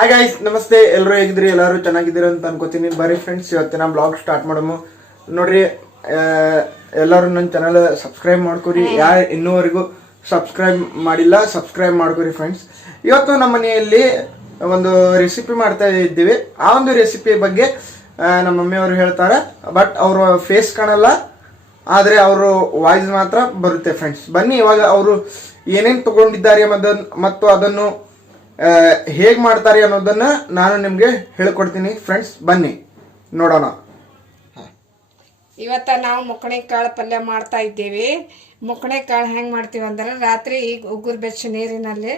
Hi guys ನಮಸ್ತೆ. ಎಲ್ಲರೂ ಹೇಗಿದ್ರಿ ಎಲ್ಲರೂ ಚೆನ್ನಾಗಿದ್ದೀರಿ ಅಂತ ಅನ್ಕೋತೀನಿ. ಬರೀ ಫ್ರೆಂಡ್ಸ್ ಇವತ್ತಿನ ಬ್ಲಾಗ್ ಸ್ಟಾರ್ಟ್ ಮಾಡಮು. ನೋಡ್ರಿ ಎಲ್ಲರೂ ನನ್ನ ಚಾನಲ್ ಸಬ್ಸ್ಕ್ರೈಬ್ ಮಾಡ್ಕೊರಿ. ಯಾರು ಇನ್ನೂವರೆಗೂ ಸಬ್ಸ್ಕ್ರೈಬ್ ಮಾಡಿಲ್ಲ ಸಬ್ಸ್ಕ್ರೈಬ್ ಮಾಡ್ಕೊರಿ ಫ್ರೆಂಡ್ಸ್ ಇವತ್ತು ನಮ್ಮ ಮನೆಯಲ್ಲಿ ಒಂದು ರೆಸಿಪಿ ಮಾಡ್ತಾ ಇದ್ದೀವಿ. ಆ ಒಂದು ರೆಸಿಪಿ ಬಗ್ಗೆ ನಮ್ಮ ಮಮ್ಮಿಯವರು ಹೇಳ್ತಾರೆ. ಬಟ್ ಅವರು ಫೇಸ್ ಕಾಣಲ್ಲ. ಆದರೆ ಅವರು ವಾಯ್ಸ್ ಮಾತ್ರ ಬರುತ್ತೆ ಫ್ರೆಂಡ್ಸ್ ಬನ್ನಿ ಇವಾಗ ಅವರು ಏನೇನು ತಗೊಂಡಿದ್ದಾರೆ ಮತ್ತು ಅದನ್ನು ಹೇಗೆ ಮಾಡ್ತಾರೆ ಅನ್ನೋದನ್ನ ನಾನು ನಿಮಗೆ ಹೇಳ್ಕೊಡ್ತೀನಿ. ಫ್ರೆಂಡ್ಸ್ ಬನ್ನಿ. ನೋಡೋಣ. ಇವತ್ತ ನಾವು ಮೊಕ್ಕಣೆ ಕಾಳು ಪಲ್ಯ ಮಾಡ್ತಾ ಇದ್ದೀವಿ. ಮೊಕ್ಕಣೆ ಕಾಳು ಹೆಂಗೆ ಮಾಡ್ತೀವಿ ಅಂದ್ರೆ ರಾತ್ರಿ ಈಗ ಉಗುರು ಬೆಚ್ಚ ನೀರಿನಲ್ಲಿ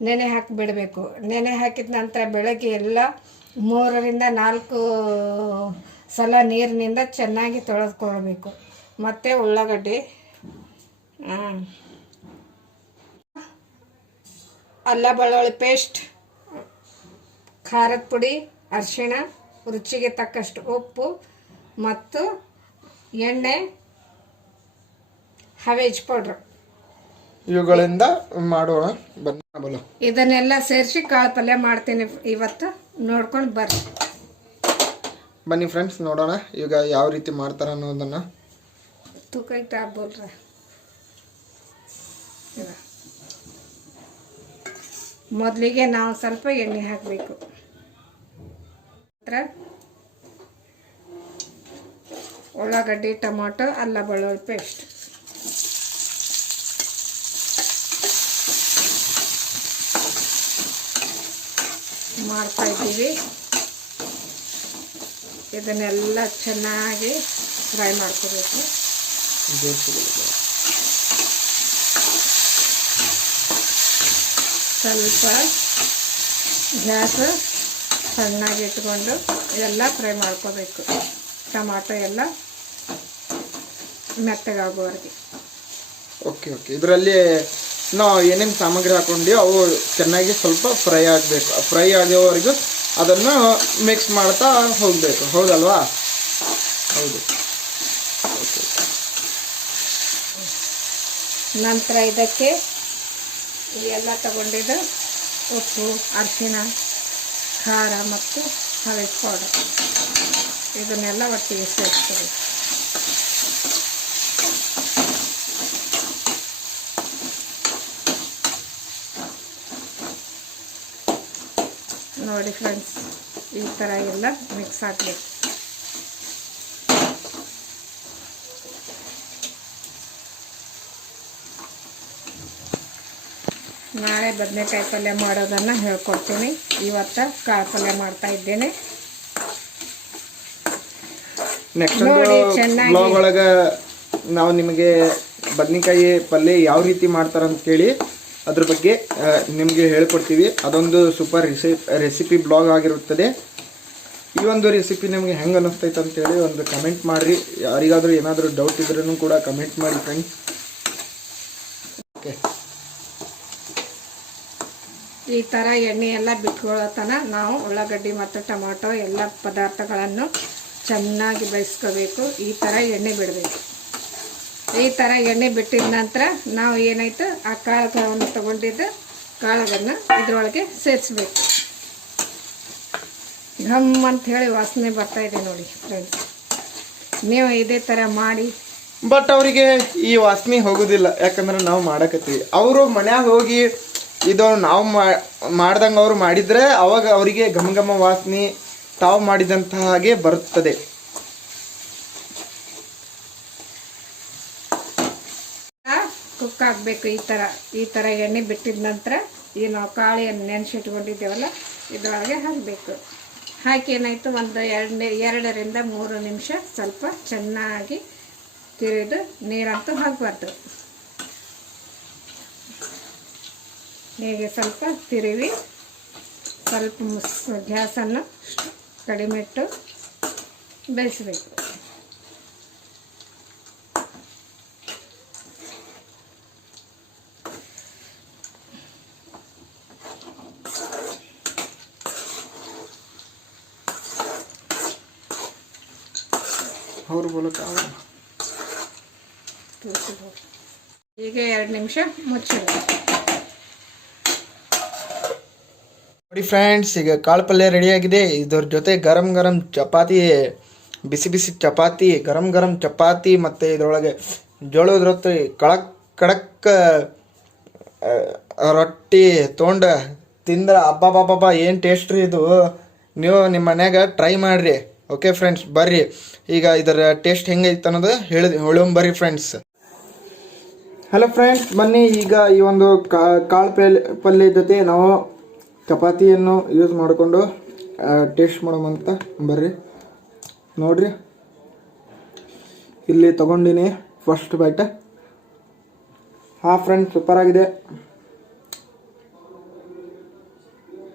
ನೆನೆ ಹಾಕಿ ಬಿಡಬೇಕು ನೆನೆ ಹಾಕಿದ ನಂತರ ಬೆಳಗ್ಗೆ ಎಲ್ಲ ಮೂರರಿಂದ ನಾಲ್ಕು ಸಲ ನೀರಿನಿಂದ ಚೆನ್ನಾಗಿ ತೊಳೆದುಕೊಳ್ಬೇಕು. ಮತ್ತು ಉಳ್ಳಾಗಡ್ಡಿ ಆ, ಅಲ್ಲ ಬೆಳ್ಳುಳ್ಳಿ ಪೇಸ್ಟ್ ಖಾರದ ಪುಡಿ ಅರಿಶಿಣ ರುಚಿಗೆ ತಕ್ಕಷ್ಟು ಉಪ್ಪು ಮತ್ತು ಎಣ್ಣೆ ಹವೇಜ್ ಪೌಡ್ರ್ ಇವುಗಳಿಂದ ಮಾಡೋಣ ಬನ್ನಿ ಇದನ್ನೆಲ್ಲ ಸೇರಿಸಿ ಕಾಳು ಪಲ್ಯ ಮಾಡ್ತೀನಿ ಇವತ್ತು. ನೋಡ್ಕೊಂಡು ಬರ್ರಿ. ಬನ್ನಿ ಫ್ರೆಂಡ್ಸ್ ನೋಡೋಣ ಈಗ ಯಾವ ರೀತಿ ಮಾಡ್ತಾರೆ ಅನ್ನೋದನ್ನ. ತೂಕ ಇಟ್ಟು ಆಗ್ಬೋಲ್ರ ಮೊದಲಿಗೆ ನಾವು ಸ್ವಲ್ಪ ಎಣ್ಣೆ ಹಾಕಬೇಕು. ಉಳ್ಳಾಗಡ್ಡಿ, ಟೊಮೊಟೊ, ಅಲ್ಲ ಬೆಳ್ಳುಳ್ಳಿ ಪೇಸ್ಟ್. ಮಾಡ್ತಾ ಇದ್ದೀವಿ. ಇದನ್ನೆಲ್ಲ ಚೆನ್ನಾಗಿ ಫ್ರೈ ಮಾಡ್ಕೋಬೇಕು. ಸ್ವಲ್ಪ ಗ್ಯಾಸ್ ಸಣ್ಣಾಗಿ ಇಟ್ಕೊಂಡು ಎಲ್ಲ ಫ್ರೈ ಮಾಡ್ಕೋಬೇಕು. ಟೊಮಾಟೊ ಎಲ್ಲ ಮೆತ್ತಗಾಗುವವರೆಗೆ ಓಕೆ ಓಕೆ. ಇದರಲ್ಲಿ ನಾವು ಏನೇನು ಸಾಮಗ್ರಿ ಹಾಕೊಂಡಿವಿ ಅವು ಚೆನ್ನಾಗಿ ಸ್ವಲ್ಪ ಫ್ರೈ ಆಗಬೇಕು. ಫ್ರೈ ಆಗೋವರೆಗೂ ಅದನ್ನು ಮಿಕ್ಸ್ ಮಾಡ್ತಾ ಹೋಗಬೇಕು. ಹೌದಲ್ವಾ? ಹೌದು. ಓಕೆ. ನಂತರ ಇದಕ್ಕೆ ಎಲ್ಲ ತಗೊಂಡಿದ್ದು ಉಪ್ಪು, ಅರಿಶಿನ, ಖಾರ ಮತ್ತು ಹಳೆ ಪೌಡರ್ ಇದನ್ನೆಲ್ಲ ಒಟ್ಟಿಗೆ ಸೇರಿಸ್ಕೋಬೇಕು ನೋಡಿ ಫ್ರೆಂಡ್ಸ್ ಈ ಥರ ಎಲ್ಲ ಮಿಕ್ಸ್ ಆಗಬೇಕು. ನಾಳೆ ಬದನೆಕಾಯಿ ಪಲ್ಯ ಮಾಡೋದನ್ನು ಹೇಳ್ಕೊಡ್ತೀನಿ. ಇವತ್ತು ಕಾಳು ಪಲ್ಯ ಮಾಡ್ತಾ ಇದ್ದೇನೆ. ನೆಕ್ಸ್ಟ್ ಬ್ಲಾಗ್ ಒಳಗ ನಾವು ನಿಮಗೆ ಬದನೆಕಾಯಿ ಪಲ್ಯ ಯಾವ ರೀತಿ ಮಾಡ್ತಾರಂತ ಕೇಳಿ ಅದ್ರ ಬಗ್ಗೆ ನಿಮಗೆ ಹೇಳ್ಕೊಡ್ತೀವಿ. ಅದೊಂದು ಸೂಪರ್ ರೆಸಿಪಿ ರೆಸಿಪಿ ಬ್ಲಾಗ್ ಆಗಿರುತ್ತದೆ. ಈ ಒಂದು ರೆಸಿಪಿ ನಿಮಗೆ ಹೆಂಗೆ ಅನ್ನಿಸ್ತೈತೆ ಅಂತೇಳಿ ಒಂದು ಕಮೆಂಟ್ ಮಾಡಿರಿ. ಯಾರಿಗಾದ್ರೂ ಏನಾದರೂ ಡೌಟ್ ಇದ್ರೂ ಕೂಡ ಕಮೆಂಟ್ ಮಾಡಿ ಫ್ರೆಂಡ್ಸ್ ಓಕೆ ಈ ಥರ ಎಣ್ಣೆ ಎಲ್ಲ ಬಿಟ್ಕೊಳ್ಳೋತನ ನಾವು ಉಳ್ಳಾಗಡ್ಡಿ ಮತ್ತು ಟೊಮೊಟೊ ಎಲ್ಲ ಪದಾರ್ಥಗಳನ್ನು ಚೆನ್ನಾಗಿ ಬೇಯಿಸ್ಕೋಬೇಕು. ಈ ಥರ ಎಣ್ಣೆ ಬಿಡಬೇಕು. ಈ ಥರ ಎಣ್ಣೆ ಬಿಟ್ಟಿದ ನಂತರ ನಾವು ಏನಾಯಿತು? ಆ ಕಾಳುಗಳನ್ನು ತೊಗೊಂಡಿದ್ದು ಕಾಳುಗಳನ್ನು ಇದರೊಳಗೆ ಸೇರಿಸ್ಬೇಕು. ಘಮ್ ಅಂತ ಹೇಳಿ ವಾಸನೆ ಬರ್ತಾ ಇದೆ ನೋಡಿ ಫ್ರೆಂಡ್ಸ್ ನೀವು ಇದೇ ಥರ ಮಾಡಿ. ಬಟ್ ಅವರಿಗೆ ಈ ವಾಸನೆ ಹೋಗೋದಿಲ್ಲ. ಯಾಕಂದ್ರೆ ನಾವು ಮಾಡಕತ್ತೀವಿ. ಅವರು ಮನ್ಯಾಗ ಹೋಗಿ ಇದು ನಾವು ಮಾಡ್ದಂಗೆ ಅವರು ಮಾಡಿದ್ರೆ ಅವಾಗ ಅವರಿಗೆ ಘಮ ಘಮ ವಾಸನೆ ತಾವು ಮಾಡಿದಂತಹ ಹಾಗೆ ಬರುತ್ತದೆ. ಕುಕ್ ಹಾಕ್ಬೇಕು ಈ ಥರ ಈ ಥರ ಎಣ್ಣೆ ಬಿಟ್ಟಿದ ನಂತರ ಈ ನಾವು ಕಾಳಿಯನ್ನು ನೆನೆಸಿಟ್ಕೊಂಡಿದ್ದೇವಲ್ಲ, ಇದರೊಳಗೆ ಹಾಕಬೇಕು. ಹಾಕಿ ಏನಾಯಿತು, ಒಂದು ಎರಡನೇ, ಎರಡರಿಂದ ಮೂರು ನಿಮಿಷ ಸ್ವಲ್ಪ ಚೆನ್ನಾಗಿ ತಿರಿದು ನೀರಂತೂ ಹಾಕಬಾರ್ದು. ಹೀಗೆ ಸ್ವಲ್ಪ ತಿರುವಿ ಸ್ವಲ್ಪ ಮುಸ್ ಗ್ಯಾಸನ್ನು ಕಡಿಮೆ ಇಟ್ಟು ಬೇಯಿಸಬೇಕು. ಅವ್ರು ಬೋಲಕ ಈಗ ಎರಡು ನಿಮಿಷ ಮುಚ್ಚಿಡಬೇಕು. ನೋಡಿ ಫ್ರೆಂಡ್ಸ್ ಈಗ ಕಾಳು ಪಲ್ಯ ರೆಡಿಯಾಗಿದೆ ಇದ್ರ ಜೊತೆ ಗರಂ ಗರಂ ಚಪಾತಿ, ಬಿಸಿ ಬಿಸಿ ಚಪಾತಿ, ಗರಂ ಗರಂ ಚಪಾತಿ ಮತ್ತು ಇದರೊಳಗೆ ಜೋಳದ ರೊಟ್ಟಿ, ಕಳಕ್ ಕಡಕ್ ರೊಟ್ಟಿ ತೊಗೊಂಡು ತಿಂದ್ರೆ ಅಬ್ಬಬ್ಬಬ್ಬ ಏನು ಟೇಸ್ಟ್ ರೀ ಇದು? ನೀವು ನಿಮ್ಮ ಮನ್ಯಾಗ ಟ್ರೈ ಮಾಡಿರಿ. ಓಕೆ ಫ್ರೆಂಡ್ಸ್ ಬರ್ರಿ. ಈಗ ಇದರ ಟೇಸ್ಟ್ ಹೆಂಗೈತೆ ಅನ್ನೋದು ಹೇಳಿ ಹೇಳೋಣ ಬರ್ರಿ ಫ್ರೆಂಡ್ಸ್ ಹಲೋ ಫ್ರೆಂಡ್ಸ್ ಬನ್ನಿ. ಈಗ ಈ ಒಂದು ಕಾಳು ಪಲ್ಯ ಜೊತೆ ನಾವು ಚಪಾತಿಯನ್ನು ಯೂಸ್ ಮಾಡಿಕೊಂಡು ಟೇಸ್ಟ್ ಮಾಡೋಮಂತ ಬರ್ರಿ. ನೋಡ್ರಿ. ಇಲ್ಲಿ ತಗೊಂಡಿನಿ ಫಸ್ಟ್ ಬೈಟ ಹಾ ಫ್ರೆಂಡ್ ಸೂಪರ್ ಆಗಿದೆ.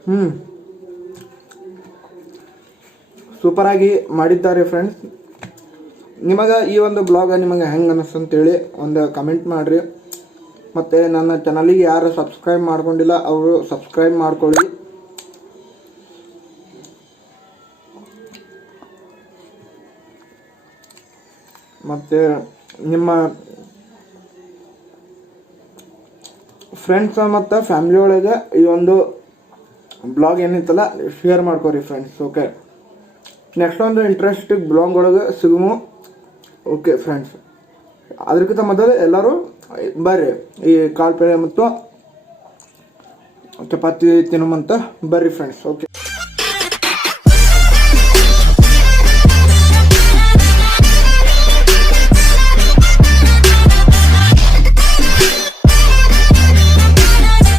ಹ್ಞೂ ಸೂಪರಾಗಿ ಮಾಡಿದ್ದಾರೆ ಫ್ರೆಂಡ್ಸ್ ನಿಮಗೆ ಈ ಒಂದು ಬ್ಲಾಗ್ ನಿಮಗೆ ಹೆಂಗೆ ಅಂತೇಳಿ ಒಂದು ಕಮೆಂಟ್ ಮಾಡಿರಿ. ಮತ್ತು ನನ್ನ ಚಾನಲಿಗೆ ಯಾರು ಸಬ್ಸ್ಕ್ರೈಬ್ ಮಾಡ್ಕೊಂಡಿಲ್ಲ, ಅವರು ಸಬ್ಸ್ಕ್ರೈಬ್ ಮಾಡ್ಕೊಳ್ಳಿ. ಮತ್ತು ನಿಮ್ಮ ಫ್ರೆಂಡ್ಸ್ ಮತ್ತು ಫ್ಯಾಮಿಲಿ ಒಳಗೆ ಈ ಒಂದು ಬ್ಲಾಗ್ ಏನಿತ್ತಲ್ಲ ಶೇರ್ ಮಾಡ್ಕೊರಿ ಫ್ರೆಂಡ್ಸ್ ಓಕೆ ನೆಕ್ಸ್ಟ್ ಒಂದು ಇಂಟ್ರೆಸ್ಟಿಂಗ್ ಬ್ಲಾಗ್ ಒಳಗೆ ಸಿಗುಮು ಓಕೆ ಫ್ರೆಂಡ್ಸ್ ಅದಕ್ಕಿಂತ ಮೊದಲು ಎಲ್ಲರೂ ಬರ್ರಿ ಈ ಕಾಳು ಪಲ್ಯ ಮತ್ತು ಚಪಾತಿ ತಿನ್ನುವಂತ ಬರ್ರಿ ಫ್ರೆಂಡ್ಸ್ ಓಕೆ